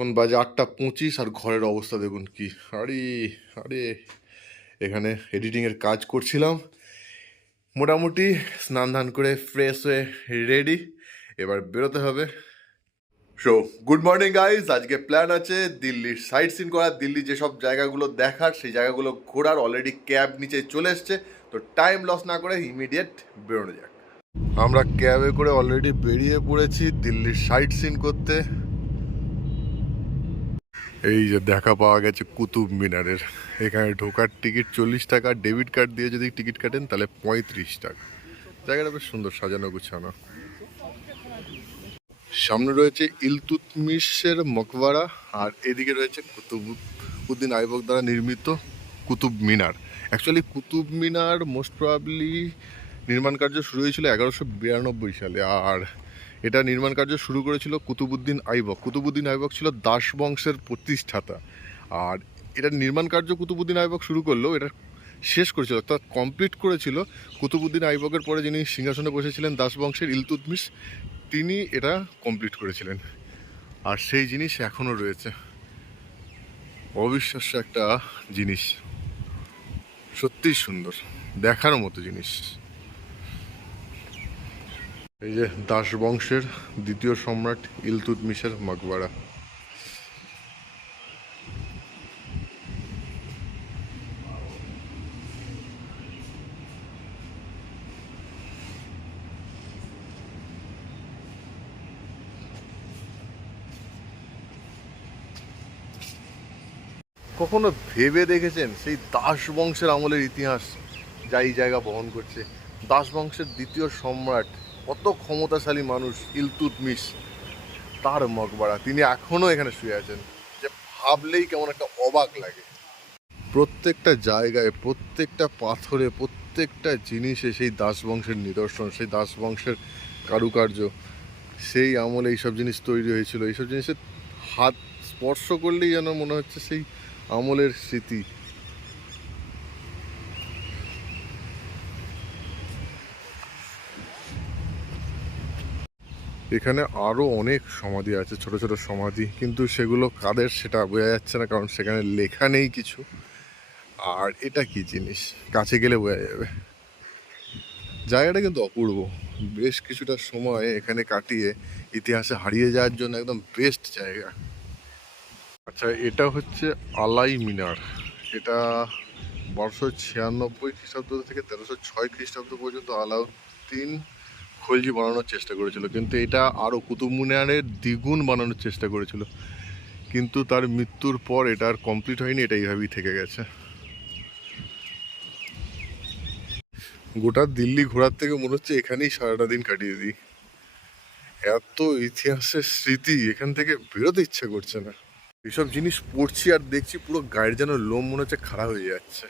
এখন বাজে আটটা পঁচিশ আর ঘরের অবস্থা দেখুন কি। আরে আরে। এখানে এডিটিংয়ের কাজ করছিলাম। মোটামুটি স্নান ধান করে ফ্রেশ হয়ে রেডি এবার বেরোতে হবে। সো গুড মর্নিং গাইজ আজকে প্ল্যান আছে দিল্লির সাইট সিন করার দিল্লি যেসব জায়গাগুলো দেখার, সেই জায়গাগুলো ঘোরার। অলরেডি ক্যাব নিচে চলে এসছে। তো টাইম লস না করে ইমিডিয়েট বেরোনো যাক। আমরা ক্যাবে করে অলরেডি বেরিয়ে পড়েছি দিল্লির সাইট সিন করতে। এই যে দেখা পাওয়া গেছে কুতুব মিনারের। এখানে ঢোকার টিকিট চল্লিশ টাকা, ডেবিট কার্ড দিয়ে যদি টিকিট কাটেন তাহলে পঁয়ত্রিশ টাকা। জায়গাটা বেশ সুন্দর, সাজানো গুছানো। সামনে রয়েছে ইলতুতমিশের মকবরা আর এদিকে রয়েছে কুতুব উদ্দিন আইবক দ্বারা নির্মিত Qutub Minar. Actually Qutub Minar most probably নির্মাণ কার্য শুরু হয়েছিল এগারোশো বিরানব্বই সালে। আর এটা নির্মাণ কার্য শুরু করেছিল কুতুবুদ্দিন আইবক। কুতুবুদ্দিন আইবক ছিল দাস বংশের প্রতিষ্ঠাতা। আর এটা নির্মাণ কার্য কুতুবুদ্দিন আইবক শুরু করলেও এটা শেষ করেছিল, অর্থাৎ কমপ্লিট করেছিল কুতুবুদ্দিন আইবকের পরে যিনি সিংহাসনে বসেছিলেন দাস বংশের ইলতুতমিশ, তিনি এটা কমপ্লিট করেছিলেন। আর সেই জিনিস এখনও রয়েছে। অবিশ্বাস্য একটা জিনিস। সত্যিই সুন্দর, দেখার মতো জিনিস। এই যে দাস বংশের দ্বিতীয় সম্রাট ইলতুতমিশের মকবরা। কখনো ভেবে দেখেছেন সেই দাস বংশের আমলের ইতিহাস যা এই জায়গা বহন করছে? দাস বংশের দ্বিতীয় সম্রাট কত ক্ষমতাশালী মানুষ ইলতুতমিশ তার মকবরা তিনি এখনও এখানে শুয়ে আছেন। যে ভাবলেই কেমন একটা অবাক লাগে। প্রত্যেকটা জায়গায়, প্রত্যেকটা পাথরে, প্রত্যেকটা জিনিসে সেই দাস বংশের নিদর্শন, সেই দাস বংশের কারুকার্য, সেই আমলে এইসব জিনিস তৈরি হয়েছিল। এইসব জিনিসের হাত স্পর্শ করলেই যেন মনে হচ্ছে সেই আমলের স্মৃতি। এখানে আরও অনেক সমাধি আছে, ছোট ছোট সমাধি। কিন্তু সেগুলো কাদের সেটা বোঝা যাচ্ছে না, কারণ সেখানে লেখা নেই কিছু। আর এটা কি জিনিস? কাছে গেলে বোঝা যাবে। জায়গাটা কিন্তু অপূর্ব। বেশ কিছুটা সময় এখানে কাটিয়ে ইতিহাসে হারিয়ে যাওয়ার জন্য একদম বেস্ট জায়গা। আচ্ছা এটা হচ্ছে আলাই মিনার। এটা বারোশো ছিয়ানব্বই খ্রিস্টাব্দ থেকে তেরোশো ছয় খ্রিস্টাব্দ পর্যন্ত আলাউদ্দিন খলজি বানানোর চেষ্টা করেছিল, কিন্তু এটা আরও কুতুব মিনারের দ্বিগুণ বানানোর চেষ্টা করেছিল। কিন্তু তার মৃত্যুর পর এটা আর কমপ্লিট হয়নি, এটা এইভাবেই থেকে গেছে। গোটা দিল্লি ঘোরার থেকে মনে হচ্ছে এখানেই সারাটা দিন কাটিয়ে দিই। এত ইতিহাসের স্মৃতি, এখান থেকে বেরোতে ইচ্ছে করছে না। এসব জিনিস পড়ছি আর দেখছি পুরো গায়ের যেন লোম মনে হচ্ছে খারাপ হয়ে যাচ্ছে।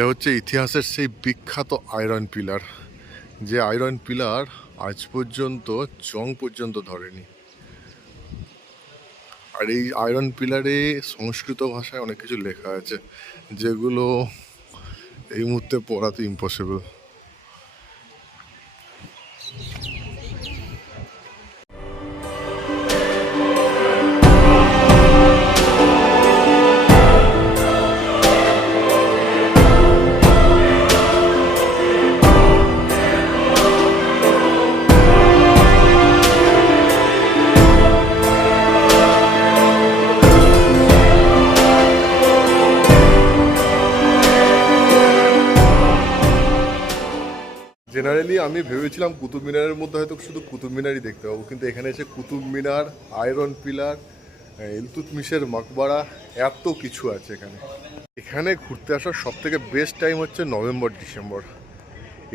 এটা হচ্ছে ইতিহাসের সেই বিখ্যাত আয়রন পিলার। যে আয়রন পিলার আজ পর্যন্ত জং পর্যন্ত ধরেনি। আর এই আয়রন পিলারে সংস্কৃত ভাষায় অনেক কিছু লেখা আছে, যেগুলো এই মুহূর্তে পড়া তো ইম্পসিবল আমি ভেবেছিলাম কুতুব মিনারের মধ্যে হয়তো শুধু কুতুব মিনারই দেখতে পাবো, কিন্তু এখানে এসে কুতুব মিনার, আয়রন পিলার ইলতুতমিশের মকবরা, এত কিছু আছে এখানে। এখানে ঘুরতে আসার সব থেকে বেস্ট টাইম হচ্ছে নভেম্বর, ডিসেম্বর।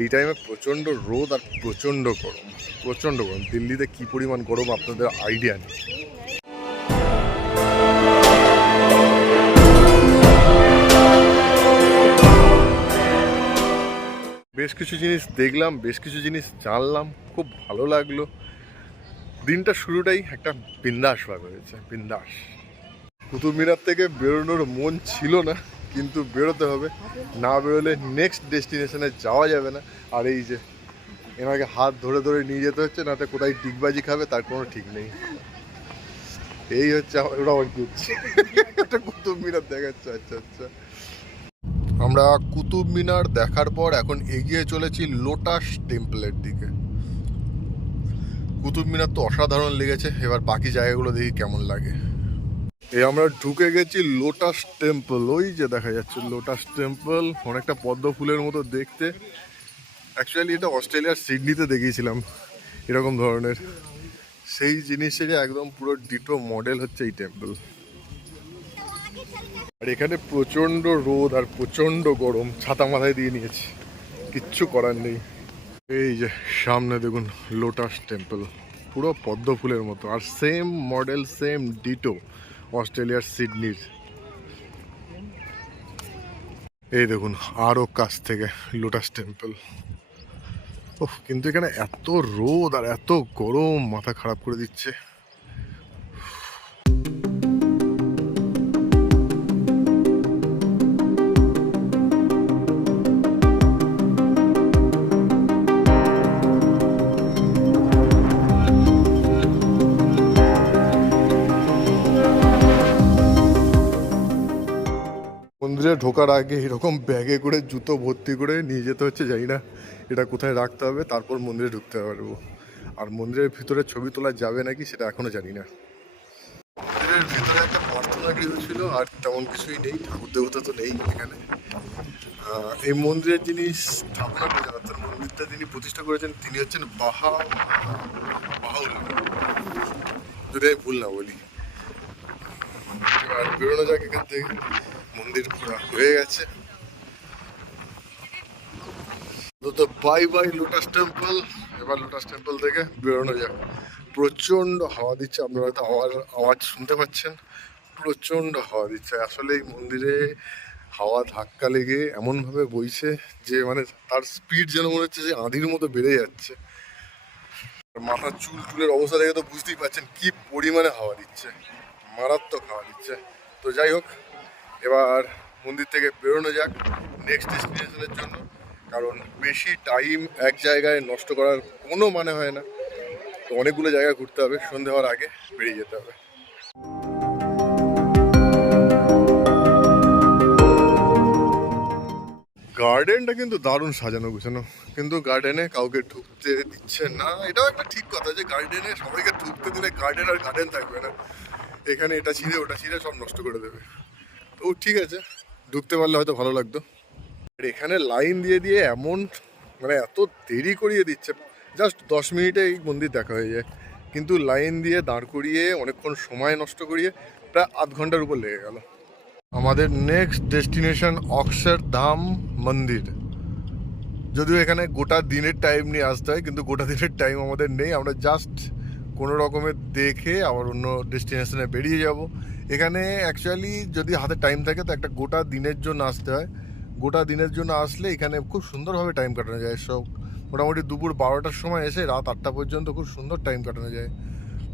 এই টাইমে প্রচণ্ড রোদ আর প্রচণ্ড গরম। প্রচণ্ড গরম। দিল্লিতে কী পরিমাণ গরম আপনাদের আইডিয়া নেই। বেশ কিছু জিনিস দেখলাম, বেশ কিছু জিনিস জানলাম, খুব ভালো লাগল। দিনটা শুরুটাই একটা বিন্দাস ভাগ হয়েছে, বিন্দাস। কুতুব মিনার থেকে বেরোনোর মন ছিল না, কিন্তু বেরোতে হবে। না বেরোলে নেক্সট ডেস্টিনেশনে যাওয়া যাবে না। আর এই যে, এনাকে হাত ধরে ধরে নিয়ে যেতে হচ্ছে, না তো কোথায় ডিগবাজি খাবে তার কোনো ঠিক নেই। এই হচ্ছে ওরা আর কি হচ্ছে একটা কুতুব মিনার দেখাচ্ছে আচ্ছা আচ্ছা। আমরা কুতুব মিনার দেখার পর এখন এগিয়ে চলেছি লোটাস টেম্পলের দিকে। কুতুব মিনার তো অসাধারণ লেগেছে, এবার বাকি জায়গাগুলো দেখি কেমন লাগে। এই আমরা ঢুকে গেছি লোটাস টেম্পল, ওই যে দেখা যাচ্ছে লোটাস টেম্পল, অনেকটা পদ্ম ফুলের মতো দেখতে। অ্যাকচুয়ালি এটা অস্ট্রেলিয়ার সিডনিতে দেখিয়েছিলাম, এরকম ধরনের। সেই জিনিসেরই একদম পুরো ডিটো মডেল হচ্ছে এই টেম্পল। আর এখানে প্রচণ্ড রোদ আর প্রচণ্ড গরম, ছাতা মাথায় দিয়ে নিয়েছি। কিচ্ছু করার নেই। এই যে, সামনে দেখুন লোটাস টেম্পল পুরো পদ্ম ফুলের মতো। আর সেম মডেল সেম ডিটো অস্ট্রেলিয়ার সিডনির এই দেখুন আরও কাছ থেকে লোটাস টেম্পল ওহ কিন্তু এখানে এত রোদ আর এত গরম, মাথা খারাপ করে দিচ্ছে। ঢোকার আগে এরকম ব্যাগে করে জুতো ভর্তি করে নিয়ে যেতে হচ্ছে, জানি না এটা কোথায় রাখতে হবে, তারপর মন্দিরে ঢুকতে পারব। আর মন্দিরের ভিতরে ছবি তোলা যাবে নাকি সেটা এখনও জানি না। মন্দিরের ভিতরে একটা প্রার্থনা গৃহ ছিল, আর তেমন কিছুই নেই, ঠাকুর দেবতা তো নেই এখানে। এই মন্দিরের যিনি স্থাপনা করেছেন অর্থাৎ মন্দিরটা যিনি প্রতিষ্ঠা করেছেন, তিনি হচ্ছেন বাহা, বাহাউল যদি আমি ভুল না বলি। এবার বেরোনো যাক এখান থেকে। মন্দির ঘোরা হয়ে গেছে। তো বাই বাই লোটাস টেম্পল এবার লোটাস টেম্পল থেকে বেরোনো যাক। প্রচণ্ড হাওয়া দিচ্ছে, আপনারা হয়তো আওয়াজ আওয়াজ শুনতে পাচ্ছেন। প্রচণ্ড হাওয়া দিচ্ছে। আসলে এই মন্দিরে হাওয়া ধাক্কা লেগে এমনভাবে বইছে যে মানে তার স্পিড যেন মনে হচ্ছে যে আঁধির মতো বেড়ে যাচ্ছে। মাথার চুল চুলের অবস্থা দেখে তো বুঝতেই পারছেন কি পরিমাণে হাওয়া দিচ্ছে। মারাত্মক হাওয়া দিচ্ছে। তো যাই হোক এবার মন্দির থেকে বেরোনো যাক নেক্সট ডেস্টিনেশনের জন্য। কারণ বেশি টাইম এক জায়গায় নষ্ট করার কোনো মানে হয় না। তো অনেকগুলো জায়গা ঘুরতে হবে, সন্ধে হওয়ার আগে বেরিয়ে যেতে হবে। গার্ডেনটা কিন্তু দারুণ সাজানো গুছানো। কিন্তু গার্ডেনে কাউকে ঢুকতে দিচ্ছে না। এটাও একটা ঠিক কথা যে গার্ডেনে সবাইকে ঢুকতে দিলে গার্ডেন আর গার্ডেন থাকবে না। এখানে এটা ছিঁড়ে ওটা ছিঁড়ে সব নষ্ট করে দেবে। তো ঠিক আছে। ঢুকতে পারলে হয়তো ভালো লাগতো। এখানে লাইন দিয়ে দিয়ে এমন মানে এত দেরি করিয়ে দিচ্ছে। জাস্ট দশ মিনিটে এই মন্দির দেখা হয়ে যায়। কিন্তু লাইন দিয়ে দাঁড় করিয়ে, অনেকক্ষণ সময় নষ্ট করিয়ে প্রায় আধ ঘণ্টার উপর লেগে গেল। আমাদের নেক্সট ডেস্টিনেশন অক্ষর ধাম মন্দির। যদিও এখানে গোটা দিনের টাইম নিয়ে আসতে হয়, কিন্তু গোটা দিনের টাইম আমাদের নেই। আমরা জাস্ট কোনো রকমের দেখে আবার অন্য ডেস্টিনেশনে বেরিয়ে যাব। এখানে অ্যাকচুয়ালি যদি হাতে টাইম থাকে তো একটা গোটা দিনের জন্য আসতে হয়। গোটা দিনের জন্য আসলে এখানে খুব সুন্দরভাবে টাইম কাটানো যায়। সব মোটামুটি দুপুর বারোটার সময় এসে রাত আটটা পর্যন্ত খুব সুন্দর টাইম কাটানো যায়।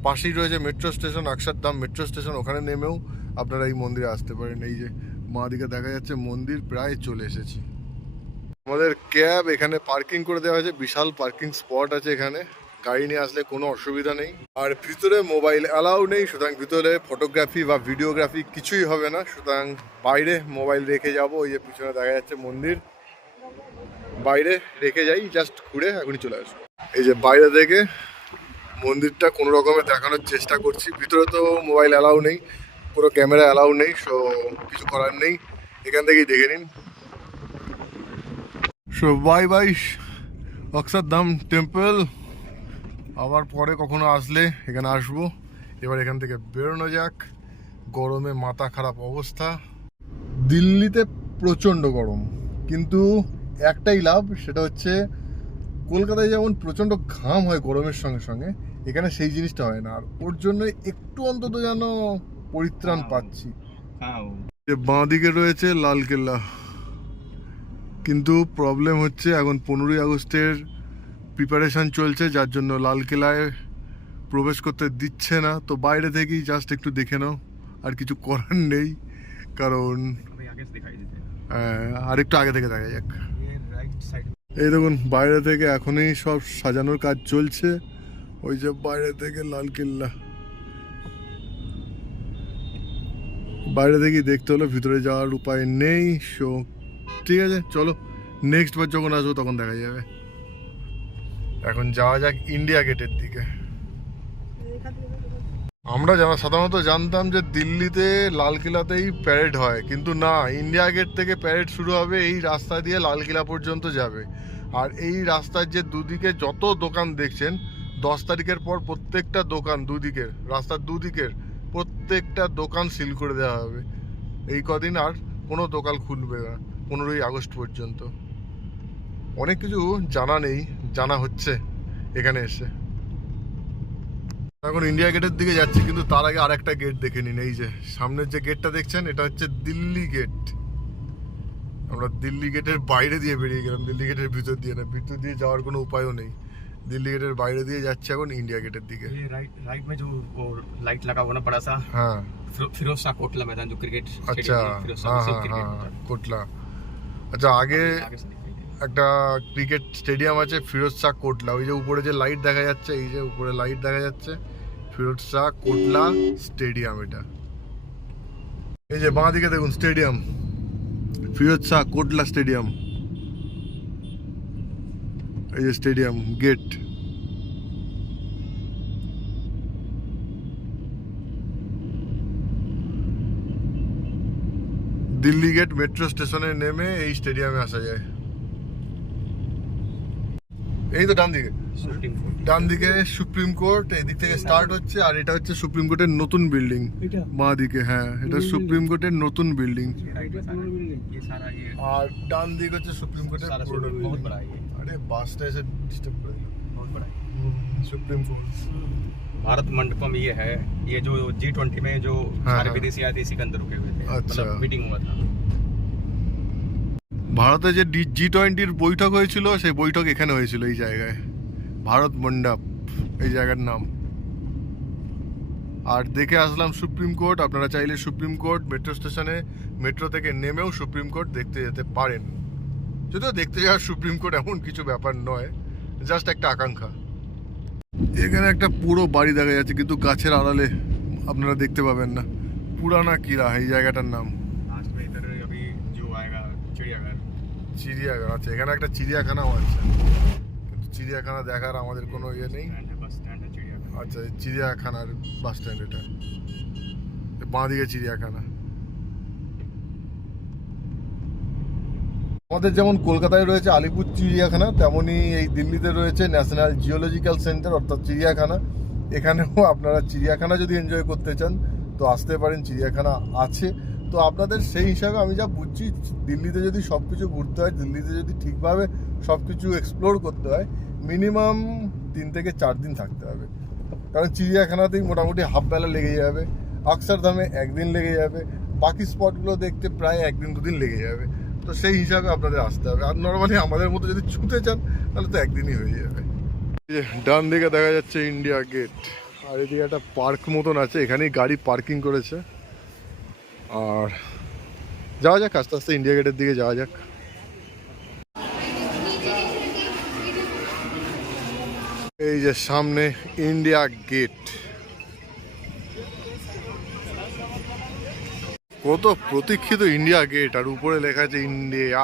পাশেই রয়েছে metro station Akshardham metro station ওখানে নেমেও আপনারা এই মন্দিরে আসতে পারেন। এই যে মা দিকে দেখা যাচ্ছে, মন্দির প্রায় চলে এসেছি। আমাদের ক্যাব এখানে পার্কিং করে দেওয়া হয়েছে। বিশাল পার্কিং স্পট আছে এখানে। গাড়ি নিয়ে আসলে কোনো অসুবিধা নেই। আর ভিতরে মোবাইল অ্যালাউ নেই, সুতরাং ভিতরে ফটোগ্রাফি বা ভিডিওগ্রাফি কিছুই হবে না। সুতরাং বাইরে মোবাইল রেখে যাব, ওই যে পিছনে দেখা যাচ্ছে মন্দির। বাইরে রেখে যাই, জাস্ট ঘুরে এখনই চলে আসব। এই যে বাইরে থেকে মন্দিরটা কোনো রকমের দেখানোর চেষ্টা করছি। ভিতরে তো মোবাইল অ্যালাউ নেই, পুরো ক্যামেরা অ্যালাউ নেই, সো কিছু করার নেই। এখান থেকেই দেখে নিন। So bye bye Akshardham temple. আবার পরে কখনো আসলে এখানে আসব। এবার এখান থেকে বেরোনো যাক। গরমে মাথা খারাপ অবস্থা। দিল্লিতে প্রচণ্ড গরম। কিন্তু একটাই লাভ সেটা হচ্ছে কলকাতায় যেমন প্রচণ্ড ঘাম হয় গরমের সঙ্গে সঙ্গে এখানে সেই জিনিসটা হয় না। আর ওর জন্য একটু অন্তত যেন পরিত্রাণ পাচ্ছি। যে বাঁ দিকে রয়েছে লালকেল্লা। কিন্তু প্রবলেম হচ্ছে এখন পনেরোই আগস্টের প্রিপারেশান চলছে যার জন্য লালকেলায় প্রবেশ করতে দিচ্ছে না। তো বাইরে থেকেই জাস্ট একটু দেখে নাও আর কিছু করার নেই কারণ হ্যাঁ, আর একটু আগে থেকে দেখা যাক। এই দেখুন বাইরে থেকে এখনই সব সাজানোর কাজ চলছে। ওই যে বাইরে থেকে লালকেল্লা। বাইরে থেকে দেখতে হলে ভিতরে যাওয়ার উপায় নেই সো ঠিক আছে চলো নেক্সট বার যখন আসব তখন দেখা যাবে। এখন যাওয়া যাক ইন্ডিয়া গেটের দিকে। আমরা জানা, সাধারণত জানতাম যে দিল্লিতে লালকিল্লাতেই প্যারেড হয়, কিন্তু না ইন্ডিয়া গেট থেকে প্যারেড শুরু হবে এই রাস্তা দিয়ে লালকিল্লা পর্যন্ত যাবে। আর এই রাস্তার যে দুদিকে যত দোকান দেখছেন, দশ তারিখের পর প্রত্যেকটা দোকান দুদিকের, রাস্তার দুদিকের প্রত্যেকটা দোকান সিল করে দেওয়া হবে। এই কদিন আর কোনো দোকান খুলবে না, পনেরোই আগস্ট পর্যন্ত। অনেক কিছু জানা নেই জানা হচ্ছে এখানে এসে এখন ইন্ডিয়া গেটের দিকে যাচ্ছি কিন্তু তার আগে আর একটা গেট দেখে নিন এই যে সামনের যে গেটটা দেখছেন এটা হচ্ছে দিল্লি গেট আমরা দিল্লি গেটের বাইরে দিয়ে বেরিয়ে গেলাম দিল্লি গেটের ভিতর দিয়ে না ভিতর দিয়ে যাওয়ার কোনো উপায়ও নেই দিল্লি গেটের বাইরে দিয়ে যাচ্ছে এখন ইন্ডিয়া গেটের দিকে ये राइट राइट में जो वो लाइट लगा हुआ ना बड़ा सा হ্যাঁ फिरो- फिरोज शाह कोटला मैदान जो क्रिकेट আচ্ছা फिरोज शाह হ্যাঁ सिर्फ হ্যাঁ क्रिकेट হ্যাঁ কোটলা আচ্ছা আগে आगे से दिखाई दे একটা ক্রিকেট স্টেডিয়াম আছে, ফিরোজ শাহ কোটলা। ওই যে উপরে যে লাইট দেখা যাচ্ছে, এই যে উপরে লাইট দেখা যাচ্ছে, ফিরোজ শাহ কোটলা স্টেডিয়াম এটা। এই যে বাঁ দিকে দেখুন স্টেডিয়াম, ফিরোজ শাহ কোটলা স্টেডিয়াম। এই যে stadium gate Delhi gate metro স্টেশনে নেমে এই স্টেডিয়ামে আসা যায়। এই তো ডান দিকে सुप्रीम कोर्ट ডান দিকে সুপ্রিম কোর্ট এদিক থেকে স্টার্ট হচ্ছে আর এটা হচ্ছে সুপ্রিম কোর্টের নতুন বিল্ডিং বাঁ দিকে হ্যাঁ এটা সুপ্রিম কোর্টের নতুন বিল্ডিং ये राइट में सारा ये सारा ये আর ডান দিক হচ্ছে সুপ্রিম কোর্টের सारा পুরোনো सुप्रीम बहुत building। बड़ा है ये আরে বাসটা এসে ডিস্টার্ব করে দিল बहुत बड़ा है সুপ্রিম কোর্ট भारत मंडपम ये है ये जो जी ट्वेंटी में जो हाँ, सारे हाँ। विदेशी आए थे इसी के अंदर रुके हुए थे अच्छा। मतलब मीटिंग हुआ था ভারতে যে জি টোয়েন্টির বৈঠক হয়েছিল, সেই বৈঠক এখানে হয়েছিল এই জায়গায়। ভারত মণ্ডপ, এই জায়গার নাম। আর দেখে আসলাম সুপ্রিম কোর্ট, আপনারা চাইলে সুপ্রিম কোর্ট, মেট্রো স্টেশনে, মেট্রো থেকে নেমেও সুপ্রিম কোর্ট দেখতে যেতে পারেন। যদিও দেখতে যাওয়ার সুপ্রিম কোর্ট এমন কিছু ব্যাপার নয়, জাস্ট একটা আকাঙ্ক্ষা। এখানে একটা পুরো বাড়ি দেখা যাচ্ছে, কিন্তু গাছের আড়ালে আপনারা দেখতে পাবেন না। পুরানা কিরা, এই জায়গাটার নাম। চিড়িয়াখানা আচ্ছা এখানে একটা চিড়িয়াখানাও আছে। কিন্তু চিড়িয়াখানা দেখার আমাদের কোনো ইয়ে নেই। আচ্ছা চিড়িয়াখানার বাস স্ট্যান্ড এটা। বাঁ দিকে চিড়িয়াখানা। আমাদের যেমন কলকাতায় রয়েছে আলিপুর চিড়িয়াখানা তেমনই এই দিল্লিতে রয়েছে ন্যাশনাল জিওলজিক্যাল সেন্টার অর্থাৎ চিড়িয়াখানা। এখানেও আপনারা চিড়িয়াখানা যদি এনজয় করতে চান তো আসতে পারেন। চিড়িয়াখানা আছে। তো আপনাদের সেই হিসাবে আমি যা বুঝছি, দিল্লিতে যদি সব কিছু ঘুরতে হয়, দিল্লিতে যদি ঠিকভাবে সব কিছু এক্সপ্লোর করতে হয় মিনিমাম তিন থেকে চার দিন থাকতে হবে। কারণ চিড়িয়াখানাতেই মোটামুটি হাফ বেলা লেগে যাবে অক্ষরধামে একদিন লেগে যাবে, বাকি স্পটগুলো দেখতে প্রায় একদিন, দুদিন লেগে যাবে। তো সেই হিসাবে আপনাদের আসতে হবে। আর নর্মালি আমাদের মতো যদি ছুটে চান তাহলে তো একদিনই হয়ে যাবে। ডান দিকে দেখা যাচ্ছে ইন্ডিয়া গেট আর এদিকে একটা পার্ক মতন আছে, এখানেই গাড়ি পার্কিং করেছে। আর যাওয়া যাক, আস্তে আস্তে ইন্ডিয়া গেটের দিকে যাওয়া যাক। এই যে সামনে ইন্ডিয়া গেট কত প্রতীক্ষিত ইন্ডিয়া গেট আর উপরে লেখা আছে ইন্ডিয়া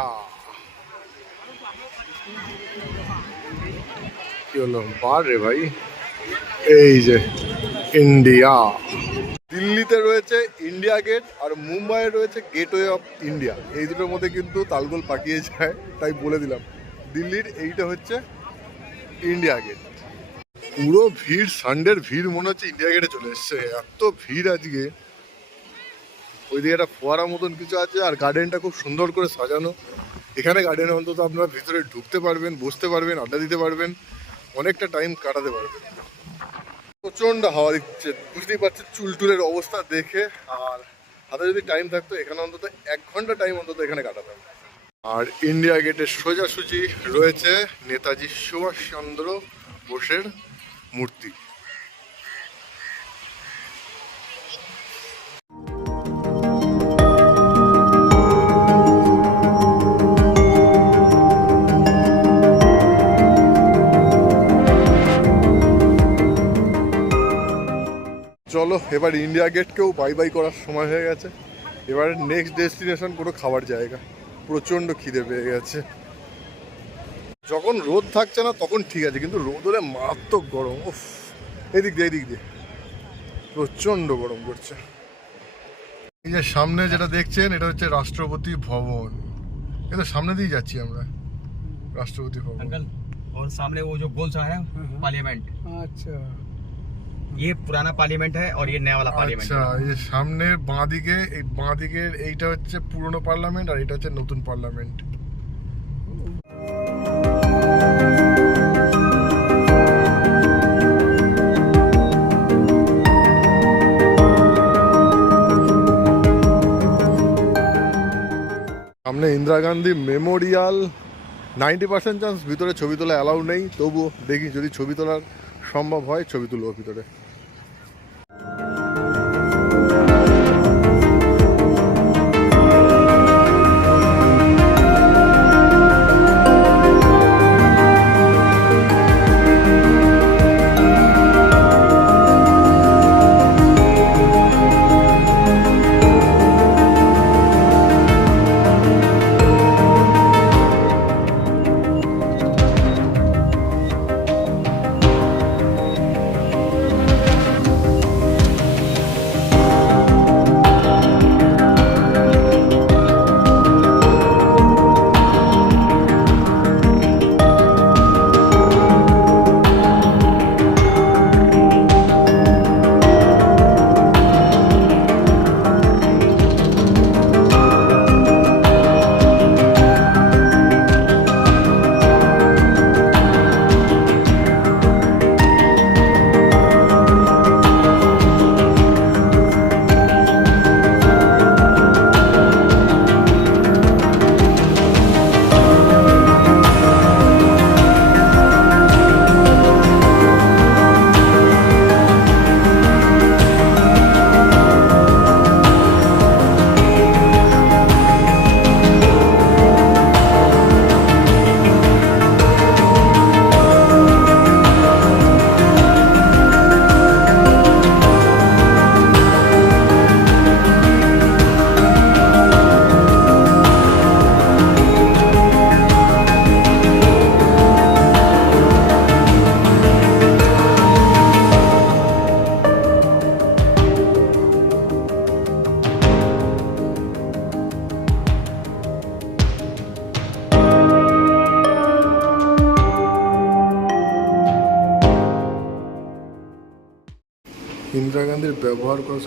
কি হলো? বার রে ভাই। এই যে ইন্ডিয়া দিল্লিতে রয়েছে ইন্ডিয়া গেট আর মুম্বাইয়ে রয়েছে গেটওয়ে অফ ইন্ডিয়া এই দুটোর মধ্যে কিন্তু তালগোল পাকিয়ে যায়, তাই বলে দিলাম। দিল্লির এইটা হচ্ছে ইন্ডিয়া গেট পুরো ভিড় সানডের ভিড় মনে হচ্ছে ইন্ডিয়া গেটে চলে এসছে। এত ভিড় আজকে। ওইদিকে একটা ফোয়ারা মতন কিছু আছে আর গার্ডেনটা খুব সুন্দর করে সাজানো। এখানে গার্ডেনে অন্তত আপনারা ভিতরে ঢুকতে পারবেন, বসতে পারবেন, আড্ডা দিতে পারবেন, অনেকটা টাইম কাটাতে পারবেন। প্রচণ্ড হাওয়া দিচ্ছে। বুঝতেই পারছি চুলটুলের অবস্থা দেখে। আর হাতে যদি টাইম থাকতো, এখানে অন্তত এক ঘণ্টা টাইম অন্তত এখানে কাটাতাম। আর ইন্ডিয়া গেটের সোজাসুজি রয়েছে নেতাজি সুভাষচন্দ্র বোসের মূর্তি। চলো এবার ইন্ডিয়া গেটকেও বাই বাই করার সময় হয়ে গেছে এবার নেক্সট ডেস্টিনেশন কোনো খাবার জায়গা প্রচণ্ড খিদে পেয়ে গেছে যখন রোদ থাকছে না তখন ঠিক আছে কিন্তু রোদ হলে মারাত্মক গরম উফ এদিক দিয়ে এদিক দিয়ে প্রচণ্ড গরম করছে এই যে সামনে যেটা দেখছেন এটা হচ্ছে রাষ্ট্রপতি ভবন এটা সামনে দিয়ে যাচ্ছি আমরা রাষ্ট্রপতি ভবন अंकल और सामने वो जो गोल सा है पार्लियामेंट अच्छा ये पुराना पार्लियामेंट है और ये नया वाला पार्लियामेंट আচ্ছা এই যে সামনের বাঁ দিকে এই বাঁ দিকের এইটা হচ্ছে পুরনো পার্লামেন্ট আর এটা হচ্ছে নতুন পার্লামেন্ট সামনে Indira Gandhi memorial ninety percent chance ভিতরে ছবি তোলা অ্যালাউ নেই তবুও দেখি যদি ছবি তোলার সম্ভব হয় ছবি তুলবো ভিতরে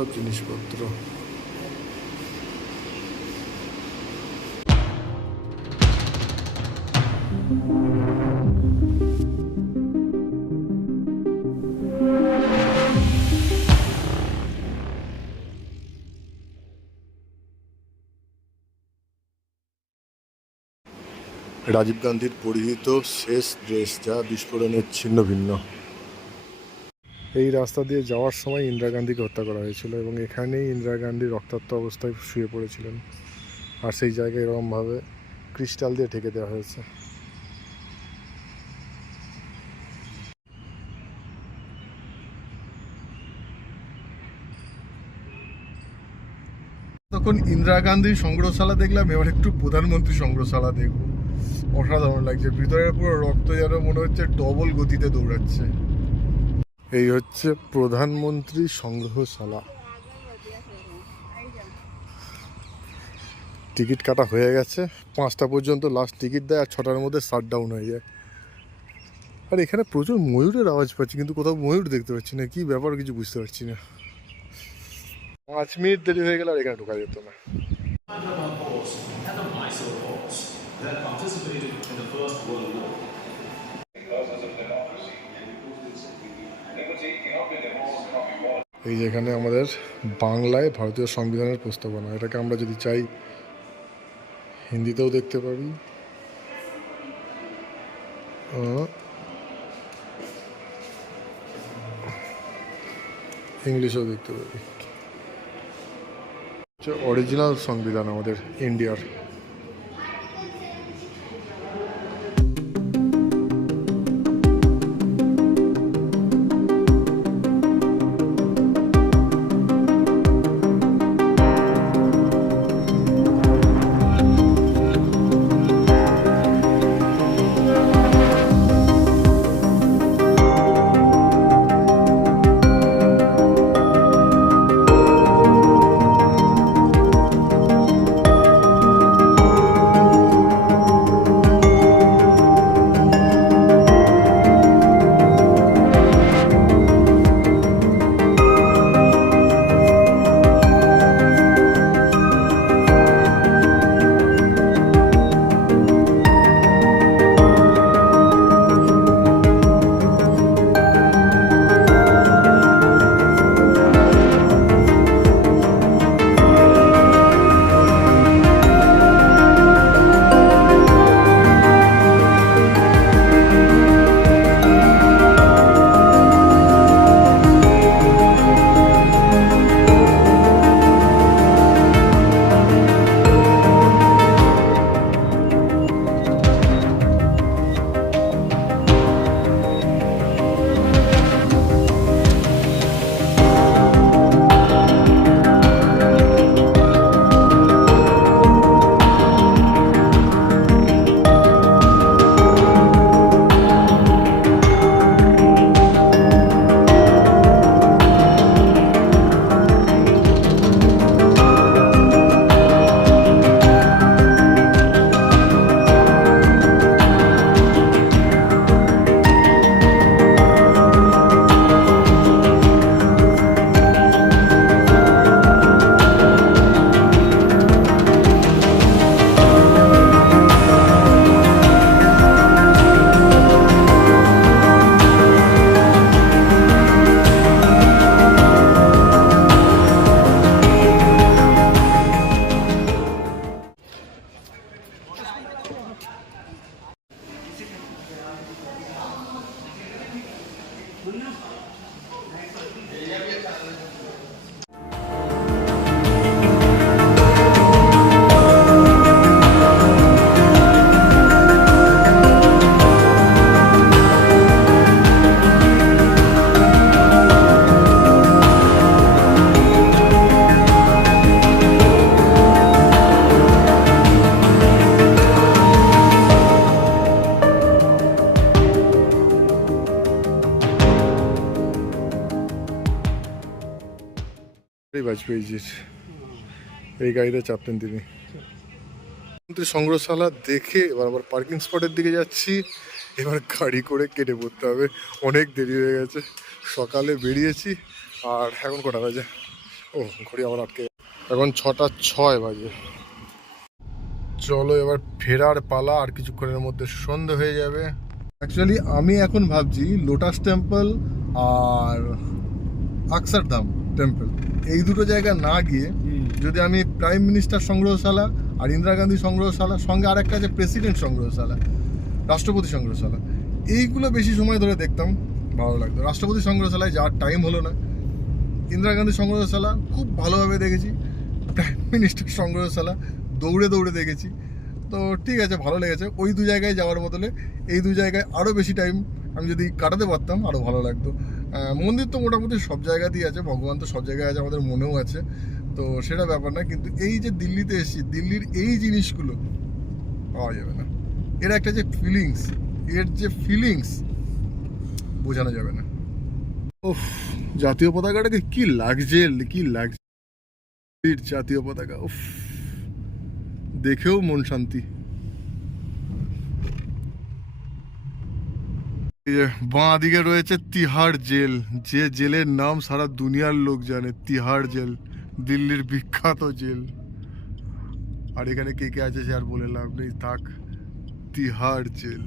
সব জিনিসপত্র। রাজীব গান্ধীর পরিহিত শেষ ড্রেস যা বিস্ফোরণের ছিন্ন ভিন্ন। এই রাস্তা দিয়ে যাওয়ার সময় ইন্দিরা গান্ধীকে হত্যা করা হয়েছিল এবং এখানেই ইন্দিরা গান্ধী রক্তাক্ত অবস্থায় শুয়ে পড়েছিলেন। আর সেই জায়গায় এরকমভাবে ক্রিস্টাল দিয়ে ঢেকে দেওয়া হয়েছে। তখন ইন্দিরা গান্ধীর সংগ্রহশালা দেখলাম, এবার একটু প্রধানমন্ত্রী সংগ্রহশালা দেখব। অসাধারণ লাগছে, ভিতরে পুরো রক্ত যেন মনে হচ্ছে ডবল গতিতে দৌড়াচ্ছে। এই হচ্ছে প্রধানমন্ত্রী সংগ্রহশালা। টিকিট কাটা হয়ে গেছে। পাঁচটা পর্যন্ত লাস্ট টিকিট দেয় আর ছটার মধ্যে শাট ডাউন হয়ে যায়। আর এখানে প্রচুর ময়ূরের আওয়াজ পাচ্ছি, কিন্তু কোথাও ময়ূর দেখতে পাচ্ছি না। কি ব্যাপার কিছু বুঝতে পারছি না। পাঁচ মিনিট দেরি হয়ে গেলে আর এখানে ঢোকা যেত না। That participated in the First World এই যে এখানে আমাদের বাংলায় ভারতীয় সংবিধানের প্রস্তাবনা এটাকে আমরা যদি চাই হিন্দিতেও দেখতে আহ, ইংলিশেও দেখতে পারি অরিজিনাল সংবিধান আমাদের ইন্ডিয়ার এই এই গাড়িতে চাপতেন তিনি। সংগ্রহশালা দেখে এবার আবার পার্কিং স্পটের দিকে যাচ্ছি। এবার গাড়ি করে কেটে পড়তে হবে। অনেক দেরি হয়ে গেছে। সকালে বেরিয়েছি। আর এখন কটা বাজে? ও, ঘড়ি আবার আটকে এখন ছটা ছয় বাজে। চলো এবার ফেরার পালা, আর কিছুক্ষণের মধ্যে সন্ধে হয়ে যাবে। অ্যাকচুয়ালি আমি এখন ভাবছি লোটাস টেম্পল আর আকসার আকসারধাম টেম্পল এই দুটো জায়গা না গিয়ে যদি আমি প্রাইম মিনিস্টার সংগ্রহশালা আর ইন্দিরা গান্ধী সংগ্রহশালা সঙ্গে আর একটা আছে প্রেসিডেন্ট সংগ্রহশালা রাষ্ট্রপতি সংগ্রহশালা এইগুলো বেশি সময় ধরে দেখতাম ভালো লাগতো। রাষ্ট্রপতি সংগ্রহশালায় যাওয়ার টাইম হলো না। ইন্দিরা গান্ধী সংগ্রহশালা খুব ভালোভাবে দেখেছি। প্রাইম মিনিস্টার সংগ্রহশালা দৌড়ে দৌড়ে দেখেছি। তো ঠিক আছে ভালো লেগেছে। ওই দু জায়গায় যাওয়ার বদলে এই দু জায়গায় আরও বেশি টাইম আমি যদি কাটাতে পারতাম আরও ভালো লাগতো। মন্দির তো মোটামুটি সব জায়গাতেই আছে, ভগবান তো সব জায়গায় আছে, আমাদের মনেও আছে। তো সেটা ব্যাপার না, কিন্তু এই যে দিল্লিতে এসেছি, দিল্লির এই জিনিসগুলো পাওয়া যাবে না। এর একটা যে ফিলিংস এর যে ফিলিংস বোঝানো যাবে না। উফ, জাতীয় পতাকাটাকে কি লাগছে কি লাগছে, জাতীয় পতাকা, উফ। দেখেও মন শান্তি এই যে বাঁ দিকে রয়েছে তিহার জেল। যে জেলের নাম সারা দুনিয়ার লোক জানে, তিহার জেল, দিল্লির বিখ্যাত জেল। আর এখানে কে কে আছে সে আর বলে লাভ নেই, থাক, তিহার জেল।